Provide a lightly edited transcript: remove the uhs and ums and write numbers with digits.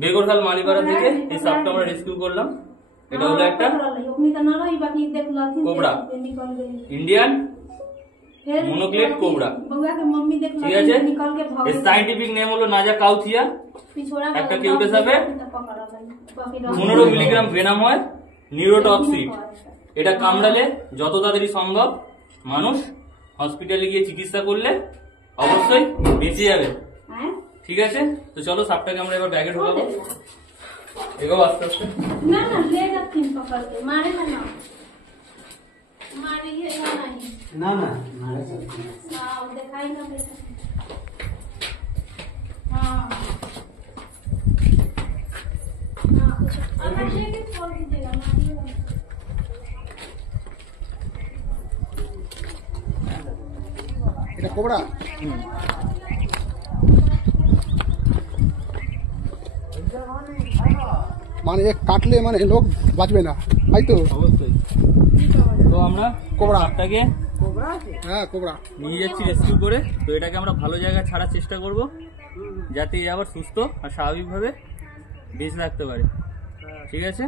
বেগরখাল মালিপাড়া থেকে এই সাপটা আমরা রেস্কিউ করলাম। এটা হলো একটা কোবরা, ইন্ডিয়ান मोनोक्लेट कोबरा, ठीक है। साइंटिफिक नेम हलो नाजा काउथिया। একটা কিউট হিসাবে 15 মিলিগ্রাম ভেনাম হয়, নিউরোটক্সিক। এটা কামড়ালে যত তাড়াতাড়ি সম্ভব মানুষ হসপিটালে গিয়ে চিকিৎসা করলে অবশ্যই বেঁচে যাবে, ঠিক আছে। তো চলো সাপটাকে আমরা এবার ব্যাগে ঢোকাবো। এগো আস্তে আস্তে। না না ले जाती हूं पकड़ के, मारे ना मारे ये नहीं, ना ना मारे सकते हां दिखाई ना बेटा। हां हां अब ये के छोड़ दीजिएगा, मारिएगा। এটা কোবরা মানে এক কাটলে মানে লোক বাঁচবে না, তাই তো? অবশ্যই। তো আমরা কোবরাটাকে হ্যাঁ কোবরা নিয়ে যাচ্ছি রেস্কিউ করে। তো এটাকে আমরা ভালো জায়গায় ছাড়ার চেষ্টা করব যাতে আবার সুস্থ আর স্বাভাবিকভাবে বেঁচে থাকতে পারে, ঠিক আছে।